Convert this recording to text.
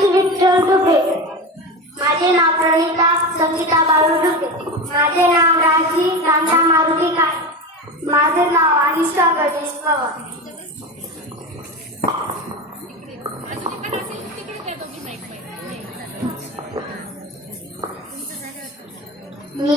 मी विठ्ठल डुबे माझे नाव प्रणिता संगीता बाळू डुबे माझे नाव राजी रामदा मारुती काय? माझे नाव अनिष्ठा गणेश पवार. मी